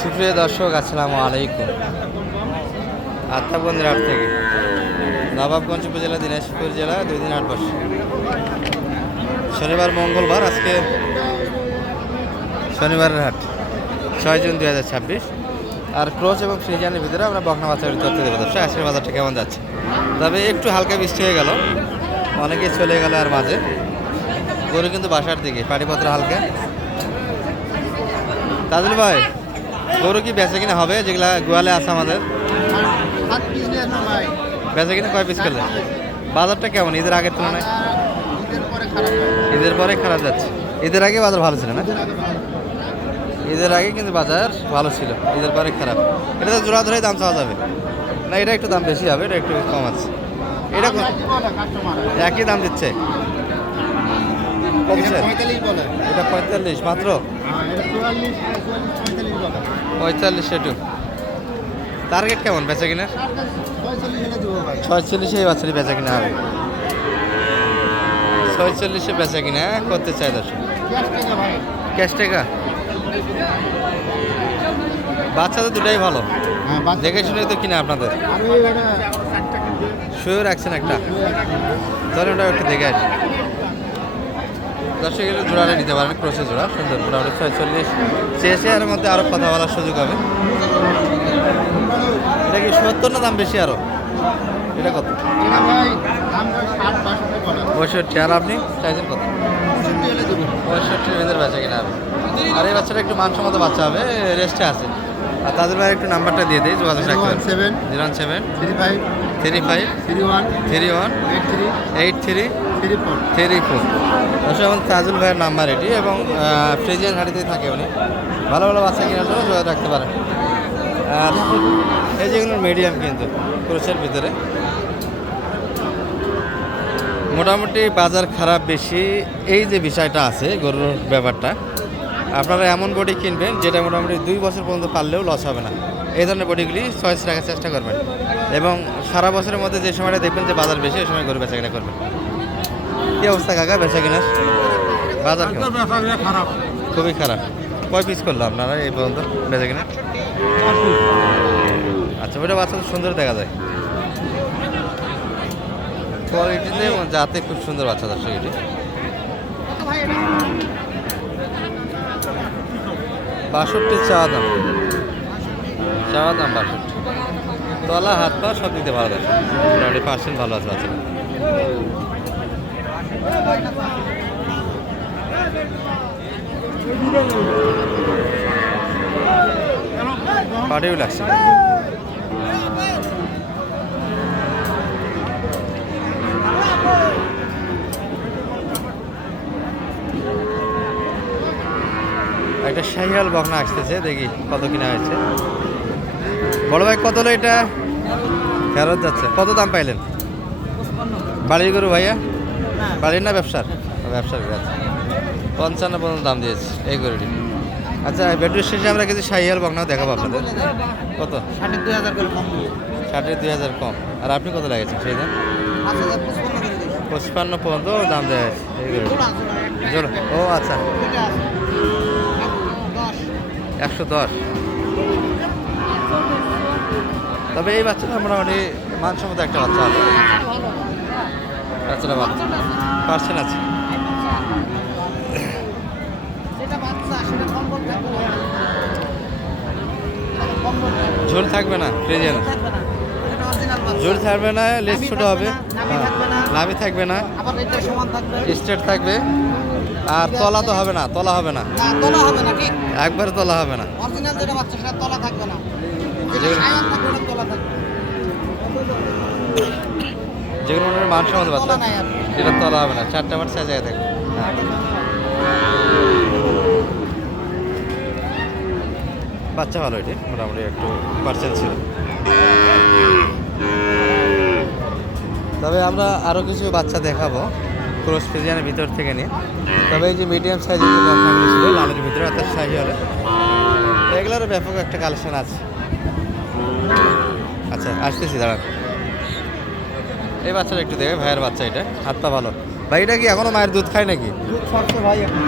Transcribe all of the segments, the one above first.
সুপ্রিয় দর্শক, আসসালামু আলাইকুম। আত্মাবন্দির হাট থেকে নবাবগঞ্জ উপজেলা, দিনাজপুর জেলা, 2 দিন হাট বসে। শনিবার মঙ্গলবার, আজকে শনিবারের হাট 6 জুন 2026। আর ক্রস এবং ফ্রিজিয়ানের ভিতরে আমরা বকনা বাচ্চা তথ্য দেবো। দর্শক আজকের বাজারটা কেমন যাচ্ছে? তবে একটু হালকা বৃষ্টি হয়ে গেল, অনেকে চলে গেল। আর মাঝে গরু কিন্তু বাসার দিকে, পাটিপত্র হালকা। তাজুল ভাই, গরু কি বেচা কিনা হবে? যেগুলা গোয়ালে আছে আমাদের, বেচা কিনা কয় পিস করলে? বাজারটা কেমন ঈদের আগের তুলনায়? ঈদের পরে খারাপ যাচ্ছে। ঈদের আগে বাজার ভালো ছিল না? ঈদের আগে কিন্তু বাজার ভালো ছিল, ঈদের পরে খারাপ। এটা তো জোড়া ধরেই দাম চাওয়া যাবে না? এটা একটু দাম বেশি হবে, এটা একটু কম আছে। এটা একই দাম দিচ্ছে, কমছে। এটা 45 মাত্র, 45 একটু। টার্গেট কেমন বেচা কিনা? 46 এই বছরই বেচা কিনা হবে। 46 বেচা কিনা করতে চাই দর্শক। ক্যাশ টাকা। বাচ্চা তো দুটাই ভালো, দেখে শুনে তো কিনা আপনাদের। শুয়েও রাখছেন একটা, তাহলে ওটা একটু দেখে আসি। দর্শক এগুলো জোড়াটা নিতে পারেন, ক্রসে জোড়া সুন্দর, মোটামুটি 46 চেয়েছে। এর মধ্যে আরও কথা বলার সুযোগ হবে। এটা কি 70 না দাম বেশি আরও? এটা কত? 65। আর আপনি চাইছেন কত? 65 এদের বেচা কিনা হবে। আর এই বাচ্চাটা একটু মানসম্মত বাচ্চা হবে, রেস্টে আছে। আর তাদের ভাই একটু নাম্বারটা দিয়ে দিই, যোগাযোগ রাখতে হবে। 07 35 31 83 34। দর্শক তাজুল ভাইয়ের নাম্বার এটি, এবং ফ্রিজিয়ান হাটিতেই থাকে উনি। ভালো ভালো বাচ্চা কেনার জন্য যোগাযোগ রাখতে পারেন। আর এই যেগুলো মিডিয়াম কিন্তু ক্রোসের ভিতরে, মোটামুটি বাজার খারাপ বেশি। এই যে বিষয়টা আছে গরুর ব্যাপারটা, আপনারা এমন বডি কিনবেন যেটা মোটামুটি 2 বছর পর্যন্ত পারলেও লস হবে না। এই ধরনের বডিগুলি চয়েস রাখার চেষ্টা করবেন, এবং সারা বছরের মধ্যে যে সময়টা দেখবেন যে বাজার বেশি, এই সময় গরু বেচা কিনা করবেন। কী অবস্থা কাকা বেচা কিনার? বাজার খারাপ, খুবই খারাপ। কয় পিস করলো আপনারা এই পর্যন্ত বেচা কিনা? আচ্ছা, ওইটা বাচ্চা সুন্দর দেখা যায়, কোয়ালিটিতে যাতে খুব সুন্দর বাচ্চা। দর্শক এটি 62 চাওয়া দাম, 62। তলা হাত পা সব দিতে ভালো আছে, মোটামুটি পার্সেন্ট ভালো আছে বাচ্চা। পাটিও লাগছে। একটা শাহিওয়াল বকনা আসতেছে, দেখি কত কিনা হয়েছে। বড় ভাই কত হলো এটা? ফেরত যাচ্ছে। কত দাম পাইলেন? বাড়ির গরু ভাইয়া? বাড়ির না ব্যবসার? ব্যবসার গাছ। 55 পর্যন্ত দাম দিয়েছে এই গরুটি। আচ্ছা, বেডরুর শেষে আমরা কিছু শাহিওয়াল বকনাও দেখাবো আপনাদের। কত? 20,000 কম। আর আপনি কত লাগেছেন সেই দাম? 55 পর্যন্ত দাম দেওয়া হয়েছে এই গরুটি। ও আচ্ছা, 110। তবে এই বাচ্চাটা মোটামুটি মানসম্মত একটা বাচ্চা আছে। বাচ্চাটা বাচ্চা পার্সেন্ট আছে। ঝোল থাকবে না, ফ্রিজিয়ান ঝোল থাকবে না, লেজ ছোট হবে, নাভি থাকবে না, স্ট্রেট থাকবে। আর তলা তো হবে না, তলা হবে না, একবার তলা হবে না। যেগুলো মানসম্মত বাচ্চা, যেটা তলা হবে না, 4টা মাঠ 6 জায়গায় থাকবে। বাচ্চা ভালো, এটি মোটামুটি একটু পার্সেন্ট ছিল। তবে আমরা আরও কিছু বাচ্চা দেখাবো ক্রস ফ্রিজিয়ানের ভিতর থেকে নিয়ে। তবে এই যে মিডিয়াম সাইজের যে বকনাগুলো ছিল লালের ভিতরে, অর্থাৎ শাহিওয়ালে, এগুলোরও ব্যাপক একটা কালেকশন আছে। আচ্ছা, আসতেছি দাঁড়ান। এই বাচ্চাটা একটু দেখে, ভাইয়ের বাচ্চা, এটা হাত পা ভালো। ভাই এটা কি এখনো মায়ের দুধ খায় নাকি? দুধ ছাড়ছে ভাই এখন।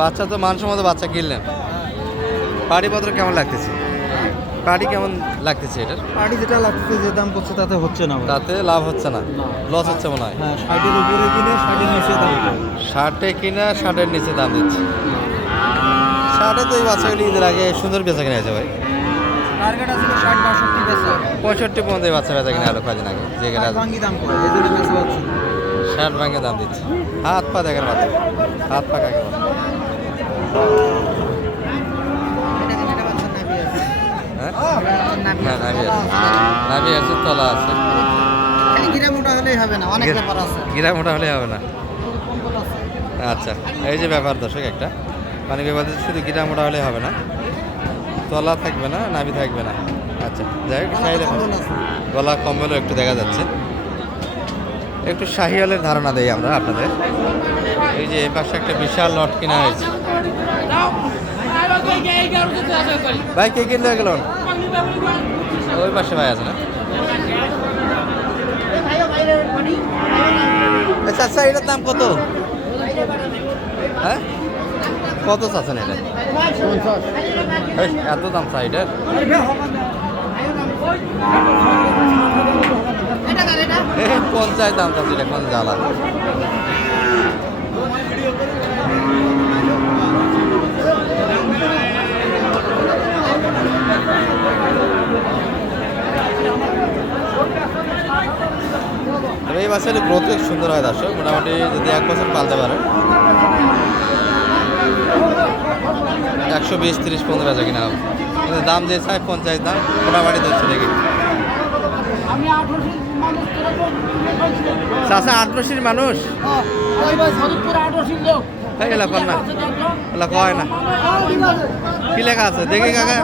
বাচ্চা তো মানসম্মত বাচ্চা কিনলেন। পাটিপত্র কেমন লাগতেছে? পাটি কেমন লাগতেছে এটার? পার্টি যেটা লাগছে যে দাম করছে তাতে হচ্ছে না ভাই। তাতে লাভ হচ্ছে না, লস হচ্ছে মনে হয়। হ্যাঁ 60-এর উপরে কিনে 60-এর নিচে দাম পাই। 60-এ কিনা 60-এর নিচে দাম দিচ্ছে। 60-এ তো এই বাচ্চাগুলি ঈদের আগে সুন্দর বেচা কিনে আছে ভাই। টার্গেট আছে 60-62 বেচা। 65 পর্যন্ত এই বাচ্চা বেচা কিনে আরো কদিন আগে যেখানে 60 ভাঙ্গি দাম করে এই জন্য বেচা হচ্ছে। 60 ভাঙে দাম দিচ্ছে। হাত পা দেখার মাত্র, হাত পা কাকে বলে? হ্যাঁ হ্যাঁ নাভি আছে, নাভি আছে, তলা আছে। গিরা মোটা হলেই হবে না, অনেক ব্যাপার আছে। গিরা মোটা হলে হবে না। আচ্ছা, এই যে ব্যাপার দর্শক একটা, মানে ব্যাপার শুধু গিরা মোটা হলে হবে না, তলা থাকবে না, নাভি থাকবে না। আচ্ছা যাই হোক, শাহি দেখো, গলা কম্বলও একটু দেখা যাচ্ছে। একটু শাহিওয়ালের ধারণা দেই আমরা আপনাদের। এই যে এই পাশে একটা বিশাল লট কিনা হয়েছে। ভাই কে কিনতে গেল? ওই পাশে ভাই আছে না? আচ্ছা আচ্ছা, এটার দাম কত? হ্যাঁ কত চাচ্ছেন এটা? এত দাম চাই এটার? পঞ্চায়েত দাম চাচ্ছি, এটা কোন জ্বালা। তবে এই বাচ্চাটি গ্রোথ খুব সুন্দর হয় দর্শক, মোটামুটি যদি 1 বছর পালতে পারে 120-30 পর্যন্ত বেচা কিনা হবে। কিন্তু দাম যে চাই 50 দাম, মোটামুটি ধরছে দেখি। চাষা 8-10 মানুষ এলা কর না, এলা কয় না। কি লেখা আছে দেখি কাকা,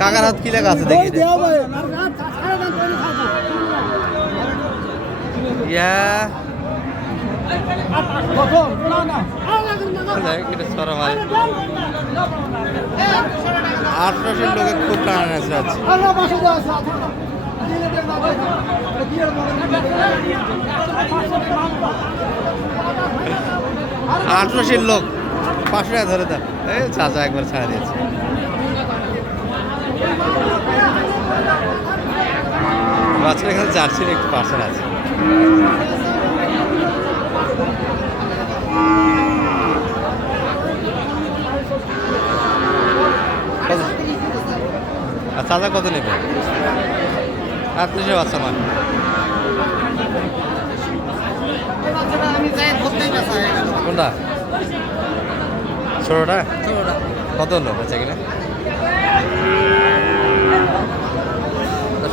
কাকার হাত কি লেখা আছে দেখি। ইয়া 8-10 লোকে খুব টানা আছে। 8-10 লোক 500 টাকা ধরে দেন। এই চাচা একবার ছাড়া দিয়েছে। আজকে এখানে জার্সির একটু পার্সেন্ট আছে। আর চাচা কত নেবে? 38 বাচ্চা নয়। কোনটা? ছোটটা? কত হলো বাচ্চা কিনা?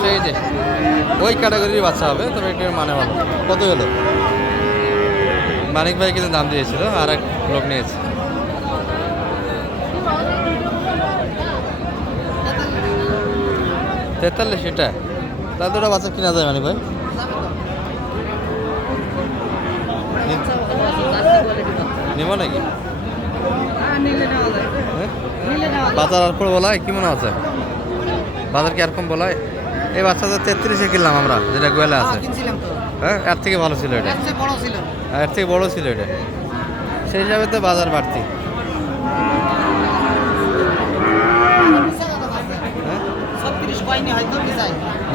সেই যে ওই ক্যাটাগরির বাচ্চা হবে, তবে একটু মানে ভালো। কত হলো? মানিক ভাই কিন্তু দাম দিয়েছিল, আর এক লোক নিয়েছে। তেতাল্লিশ। এটা তাহলে ওটা বাচ্চা কিনা যায় মানিক ভাই? নিব নাকি? বাজার আর পর বলায় কি মনে আছে? বাজার কি এরকম বলায়? এই বাচ্চাটা 33-এ কিনলাম আমরা, যেটা গোয়েলা আছে। হ্যাঁ এর থেকে ভালো ছিল এটা, এর থেকে বড় ছিল এটা। সেই হিসাবে তো বাজার বাড়তি।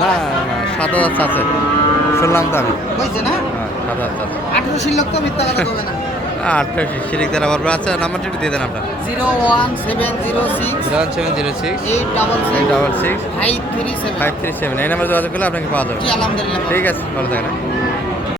না না 7,000 আছে শুনলাম তো আমি। হ্যাঁ 7,000। 28 শিরিক দ্বারা বলবো। আচ্ছা নাম্বারটা একটু দিয়ে দেন আপনার। 01706 866 537। এই নাম্বার যোগাযোগ করলে আপনাকে পাওয়া যাবে। ঠিক আছে, ভালো থাকেন।